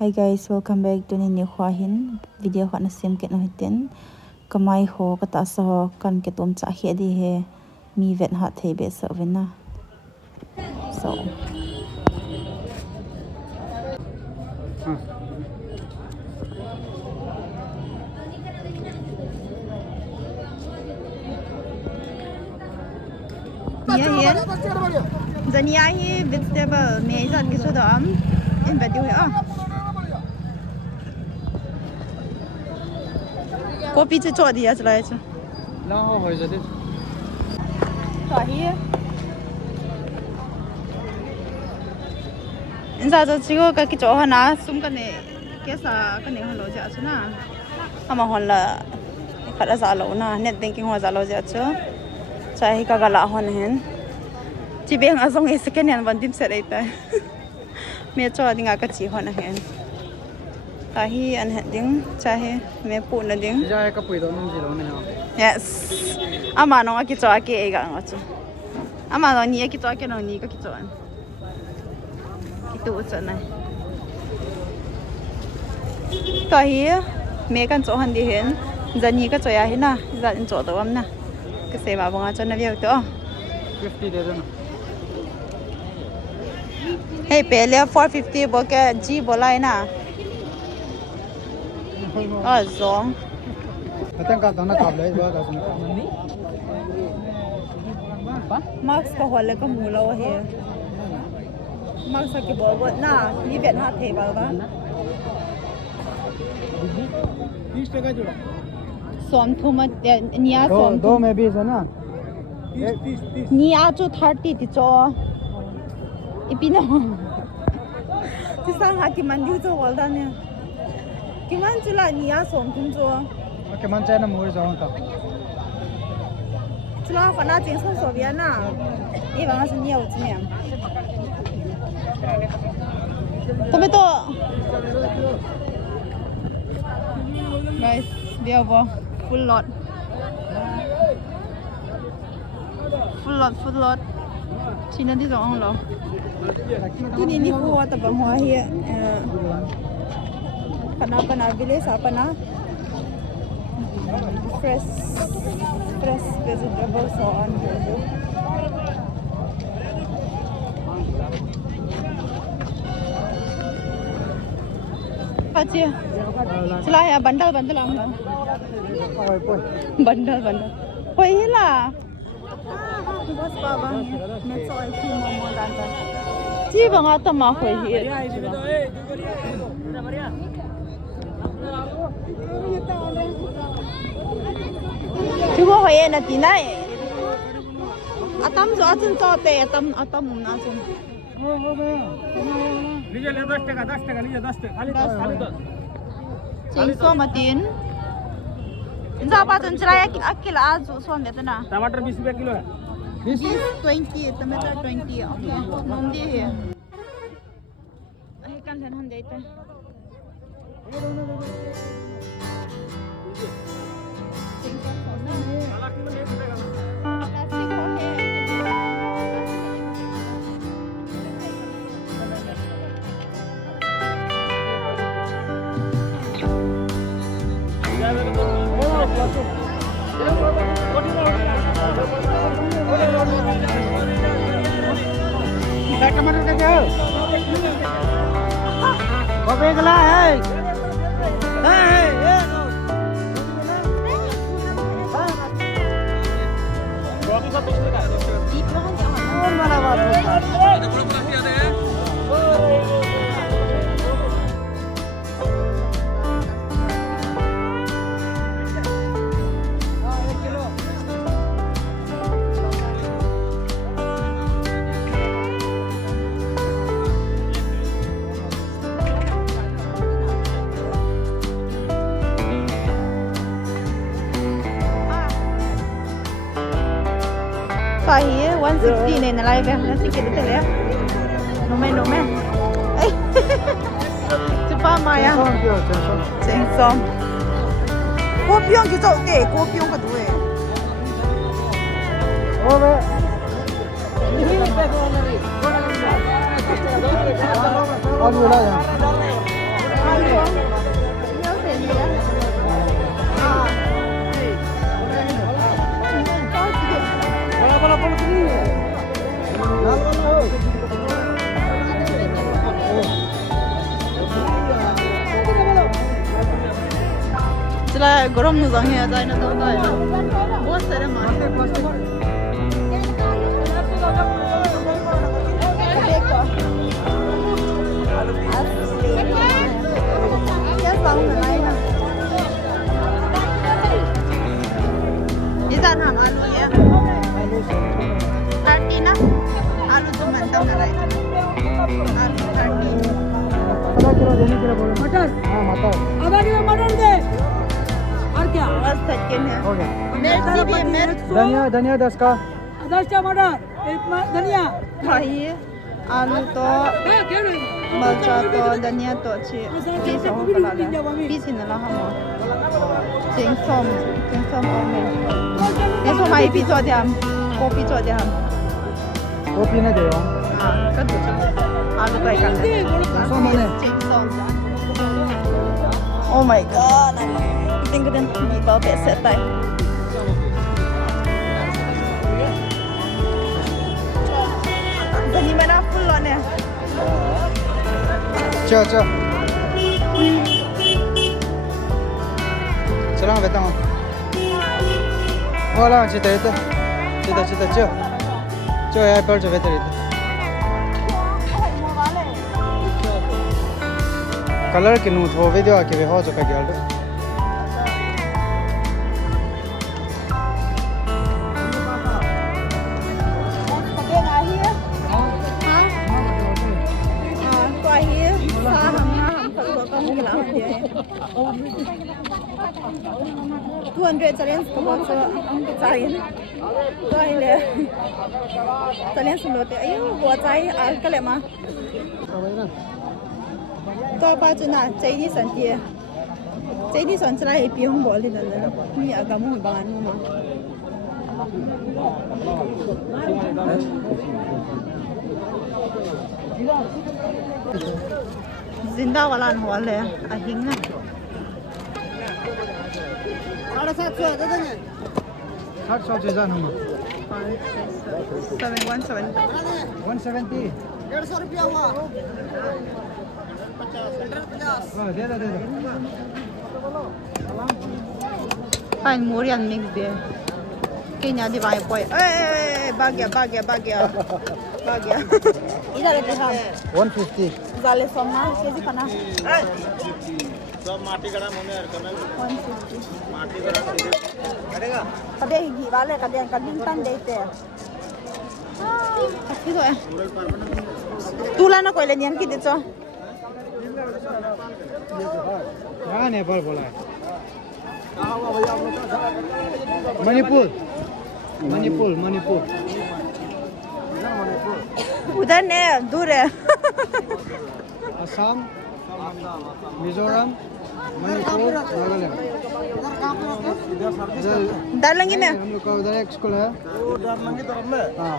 Hi guys, welcome back to Nini Khwahin. Video khat na sim ket no hiten. Kamai ho kata sa ho kan ke tom cha hi di he. Mi vet ha thei be sa vena. So. Yeah. Zania hi vegetable me zat ke so dam. In video he ah. Kopi 是做的也是来着。然后或者的。啥hier? Insa cho chigo ka ki cho hana sum ka ne kesa ka ne holo ja chuna. Ama hola khara za lo na net banking ho za lo ja cho. Chai ka gala hon hen. Chi beng azong e second hand ban dim se dai ta. Me cho dinga ka chi hon hen. Ta hi an het ding chahe me pu na ding ja ka pui do nong ji lo ne ha yes ama no ki cho ki e ga ngo chu ama no ni ki cho ki no ni ka ki cho an ki tu cho nai ta hi me kan cho han di hen zani ka cho ya hi na za in cho do am na ka se ma bonga cho na viau to 50 de na hey pele 450 bo ka ji bolai na zong. Katang ka na kap lai ba ka sun. Max ka hole ka mula wa he. Max ki bo bo na ni vet ha the ba ba. 20 টাকা जोड़ा. Som thuma niya som. दो में 20 है ना. 30 niya cho 30 ti cho. Ipina. Ti sang ha ki man ju cho wal da ne. Kiman chula niya som tum cho. के मन चाहे ना मोर जाऊं का chula fa na jing som so bia na. Ni ba sa niya uchi ne. Tomato. Guys, dia bo full lot. Full lot. China di dong lo. Tu ni ko ta ba ho hi. Pana village apa na fresh vegetables so on Pachi chila ya bundle am lo bundle hoi hila bos baba me choi ki mo dan dan chi ba nga ta ma hoi hi Chugo hoye na tinai. Atam zo atun cho te atam na chun. लीजिए ले 10 टका लीजिए 10 टका खाली 10 Chingso matin. Insa pa chun chira akil azu so metna. टमाटर 20 रुपए kilo है 20 tomato 20 okay. Nom di he. Ai kan han dei ta. टमाटर का क्या वो बेगला है Kahi 160 ne na lai be na sikit te le. No me. Ai. Chupa ma ya. Cheng som. Ko piong ki zo te, ko piong ka du e. ओ बे अब बोला जा चला गरम न जांगे जाए ना तो है बहुत सारे मारे देखो क्या साउंड है ना ये जान हम आलू ये काटी ना आलू तो मनता ना राइट आलू काटी आधा किलो देने के लिए बोलो मटर हाँ मटर आधा किलो मटर दे और क्या बस सेकंड है हो गया मिर्ची भी मिर्च धनिया धनिया 10 का 10 टमाटर एक धनिया भाई आलू तो मरचा तो धनिया तो अच्छी पीस हो कला ले पीस न ला हम जिंग सोम और में ये सो माई पीस हो दे हम कॉफी हो दे हम कॉफी नहीं दे हां कर दो आलू का कर दे सोम ने जिंग सोम Oh my god, I think den mi ba be set tai. Dani mana full on hai. चल चल चलो मैं बताऊँ वाला चिता चिता चिता चिता चल चल यार पर चल बेहतर है कलर के नूट हो वीडियो आके भी हो चुका है यार Challenge ko ba sa ang kasayan dahil challenge mo te ayo wo chai al kale ma to ba chuna chai ni san chai ai pi hong bo le na ni aga mo ba no ma जिंदा वाला hall है अहिंग ना 750 दे देंगे 700 से जान हम 170 170 150 रुपया हुआ 50 हां दे दे पाइन मोरियन मिक्स दे Kenya di vai poi bagya इधर लेते हम 150 जाले सोना केजी खाना सब माटी गड़ा मोने यार कमल 150 माटी गड़ा करेगा कदे घी वाले कदे कदिन तन देते अच्छी तो है तुला ना कोई लेनियन की देचो यहाँ नेपाल बोला है मणिपुर उधर ने दूर है असम मिजोरम मणिपुर नागालैंड डालेंगे मैं हम लोग का उधर एक स्कूल है वो डालेंगे तरफ में हाँ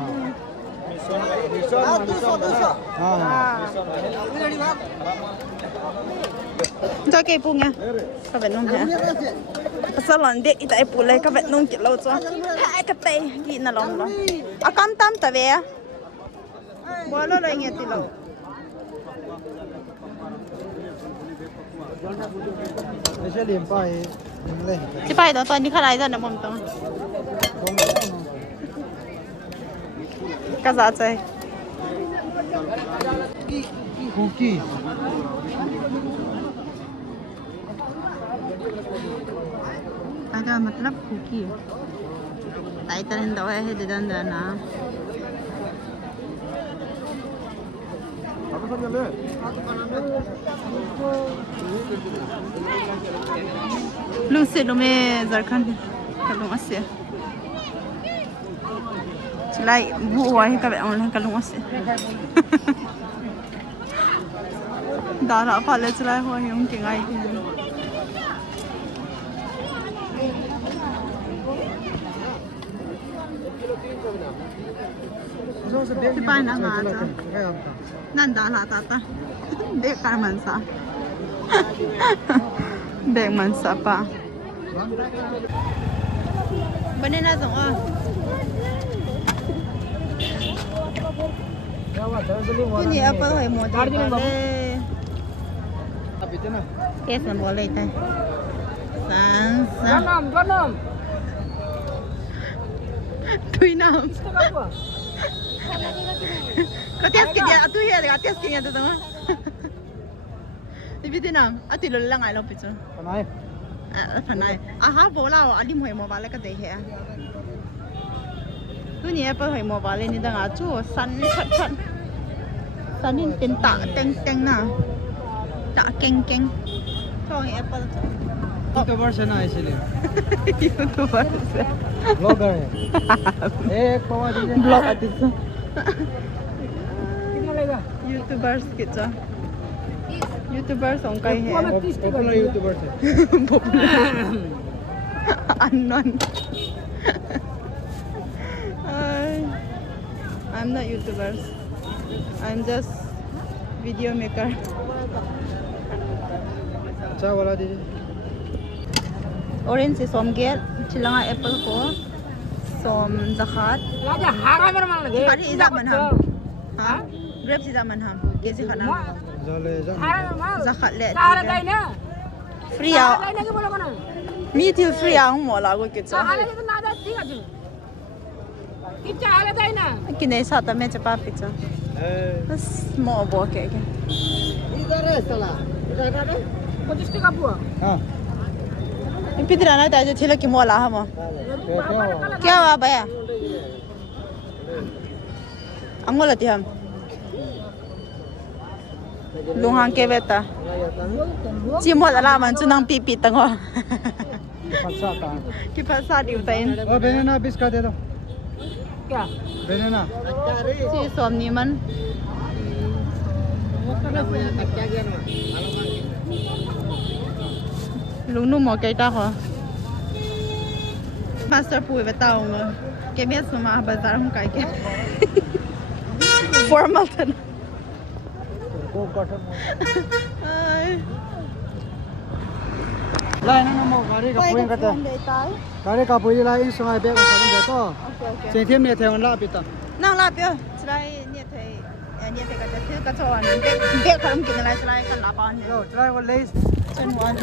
जाके पुंगे कब नूं है सलन दे इताई पुले कब नूं के लो चो हाय कते की न लोंग लो अकम तम तवे बोलो लेंगे तिलो ऐसे लिम्पा है ले สิไปตอนนี้ขายได้นะมอมตองกะซาใจ कुकी ada मतलब kuki tai tarin daw hai de dan na Lucy lo me Jharkhand kalung ase chilai bu wa hi ka be online kalung ase dara phale chilai ho yung kingai si pai na nga cha nan da la ta ta de kar man sa de man sa pa banana zong a ini apa hai mo ta le कैसे बोले थे Sans. Ganam. Tui nam. Isto apa? Katias kanya atu ya, katias kanya tu tama. Tapi nam, atu lo lang ay lo picho. Panai. Panay. Aha bola alim hoy mo bala ka de he. Tu ni apa hoy mo bala ni da nga chu san chat. Sanin tin ta teng na. Ta keng. Chong apple. YouTuber है ना इसलिए YouTuber. Blogger है एक पवा दीजिए Blog artist. कितना लेगा YouTubers kita. YouTubers ong kai hai. Popular YouTuber है Unknown. I'm not YouTubers. I'm just video maker. अच्छा वाला दीजिए Orange si somgel, chilanga apple ko, som zakat. राजा हारा मेरा मान लगे Kari isa man ham. Ha? Grapes isa man ham. Kesi khana. जले जा Zakat le. सारा दाई ना Free सारा out. दाई ना के बोला कोना Me too free out mo la ko kitsa. सारा के तो ना दा ठीक है कितना हारा दाई ना Kinay sa ta me chapa pizza. That's small bo ke. इधर है साला इधर है 25 टका पुआ हां Pidra na tayo thila ki mo la ha mo. Kya wa ba ya? Angola ti ham. Lunghang ke beta. Chi mo la man chu nang pipi tango. अच्छा था Ki pa sa di utain. और बनाना piece का दे दो क्या बनाना Si som ni man. Lung nu mo kay ta ko. Master pu ve ta mo. Ke mes no ma bazar hum kai ke. Formal tan. को cotton Ai. ला ना मो गाड़ी का पुइन का गाड़ी का पुइन ला इन संग बैग का दे तो Okay. सेंथिम ने थे ला पिता Nang la pyo. Try ni thai. Ni thai ka ta thu ka chon. Be kharum kin la try kan la pa ni. Low try वो less Chen wan.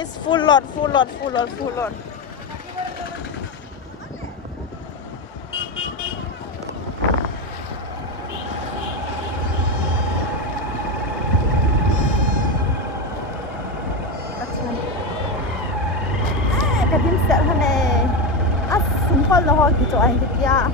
It's full lot. Cái điểm sẽ hôm nay xung quanh là họ cho anh cái kia.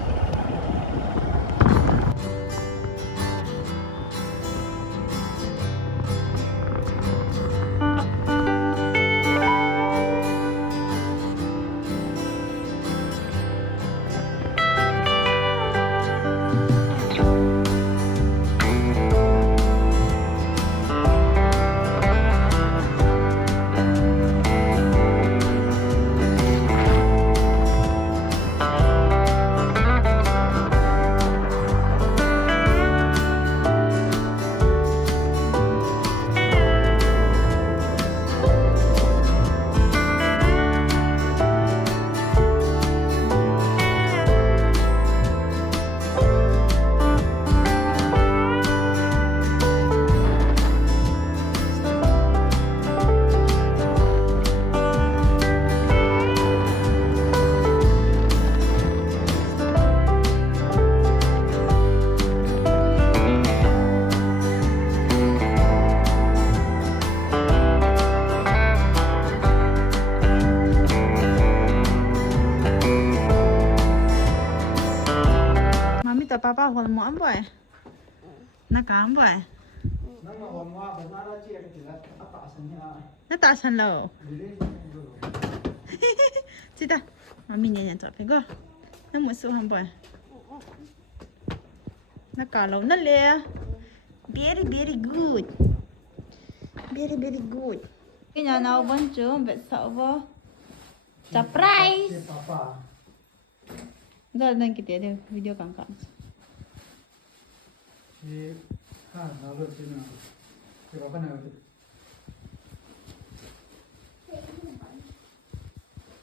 Papa hol mo am boy. Nakam boy. नंग वो मा बनाना चाहिए कि ला apa asalnya Natasan lo. jadi Cita. Mami nya nya chop go. Na mo su ham boy. Nakalo na le. Very good. Very good. Kanya na ubon chu bet sa ubo. Surprise. papa Dal nang kita ada video kangkang. ये हाँ नालो चीना ये पापा ने आते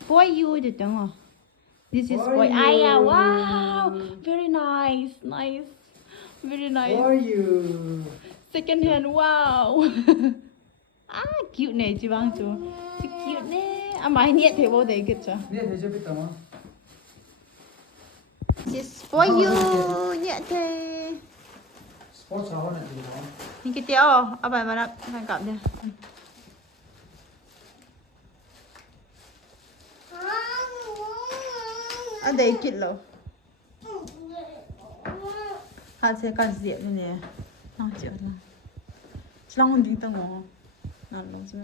For you the tango. This is for Aya. Wow. Very nice. Very nice. for you Second hand, wow. Cute này chị băng chú. Chị cute nè. Mà nhiệt thế vô đấy kìa cho. Nhiệt thế chưa biết tao mà. Just for you. Nhiệt thế. Sport sao này thì đó. Nhìn cái tiêu. Bài mà nó thành cảm đi. Đây kìa lâu. Sẽ cần diệt như nè. Nó chịu rồi. Chỉ là không đi tao ngó. Nó lâu chứ.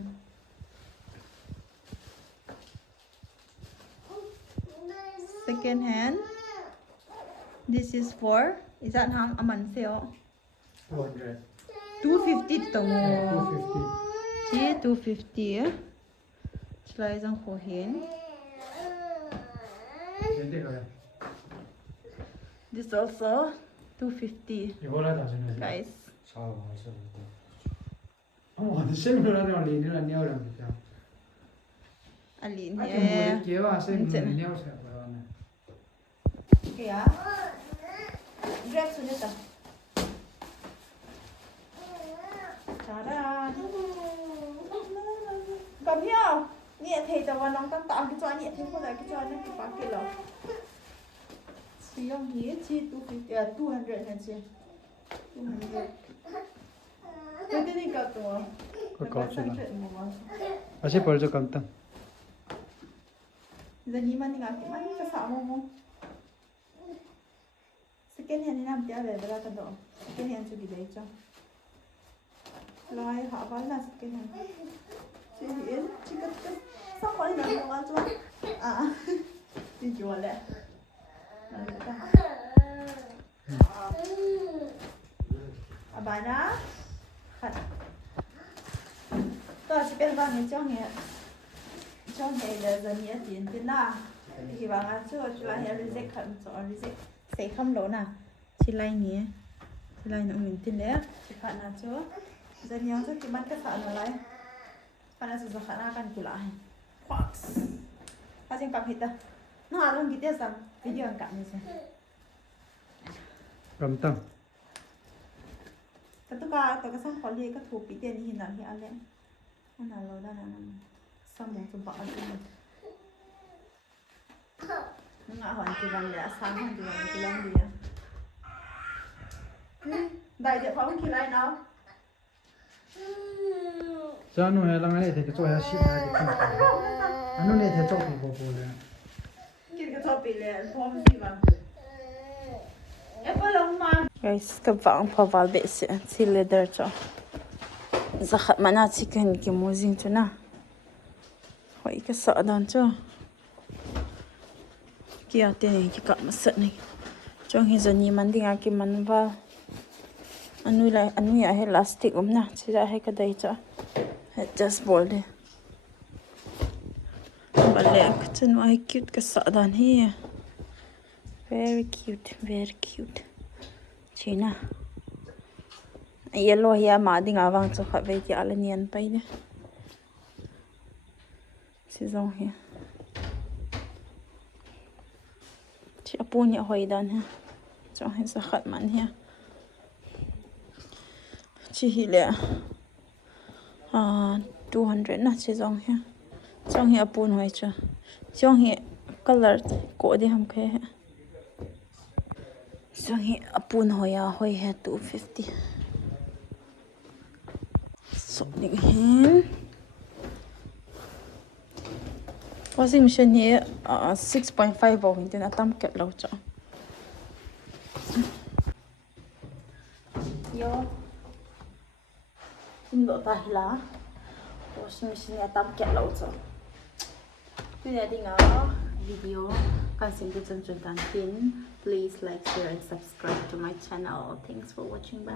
Second hand. This is for. Is that how a month sale? 200. 250 tao ngó. 250. Chỉ 250 á. Chỉ là isang khổ hiến. Đến đây rồi. This also 250. 이거 라다 저는. Guys. sao sao. Xem nó là liền nó là neo làm gì sao? Alin Ai he. cũng muốn kéo à xem nó neo sao vậy này. Kaya. Grab sudah tak. Tada. Come here. Nhiệt thì tao vào lòng tao tạo cái cho nhiệt thì có lại cái cho nó cái bán kia rồi. Chỉ ông hiến chi 200 hay chi. 200. Cái này cả tổ. có chứ là. Asyik 벌써 깜짝. Giờ ní mà đi ngắm cái mắt cái sợ không? Second hand làm tiếc về ra cái đó. Second hand cho đi đấy cho. Rồi họ bán là second hand. Chị Hiến, chị cất sao có đi làm không cho? Đi chùa lẹ. Bài đó. Tôi sẽ biết bạn cho nghe là giờ nhớ tiền thế nào thì bạn ăn chưa cho anh reject không cho reject sẽ không lỗ nào chỉ lại nhé chỉ lại nữa mình tin đấy chỉ phải là chưa giờ nhớ cho cái mắt cái sợ nó lại bạn là sử khả năng cần của lại box ta xem cặp hết ta nó là luôn cái sao video anh cảm như thế 깜짝. tất cả tôi có sang khó liệt các thủ bị tiền thì nào thì ăn đấy anh nào lâu đó là xong một số bọn nó ngã hoàn thì bằng lẽ sáng hơn thì bằng cái lông gì đại địa phóng khi lại nào Cho nó là ngay thì cái chỗ hay ship này cái anh nó này thì chỗ thì bộ này. cái top bị lẽ phóng gì bằng em phải lông mà guys cái vòng phá vào bể sẽ leather cho zakhat mana chicken ki mozing chu na hoi ka sa dan chu kia te ni ki ka ma sa ni chong hi zani man dinga ki man wa anu ya he elastic na chira he ka dai cha he just bol de bale ka chen wa cute ka sa dan hi very cute china yellow here mà đi ngào vàng cho khách về kia là niên bay đấy chỉ giống here chỉ apu nhẹ hồi đàn ha cho hết sa khách mặn here chỉ hi lệ 200 na chỉ giống here trong here apu hồi cho trong here color cổ đi ham khe trong here apu hồi he 250 so định hen washing machine here 6.5 volt thì nó tâm kết lâu cho yo in độ tai lá washing machine tâm kết lâu cho bây giờ đi ngó video can xem cái chân chân tin please like share and subscribe to my channel thanks for watching bye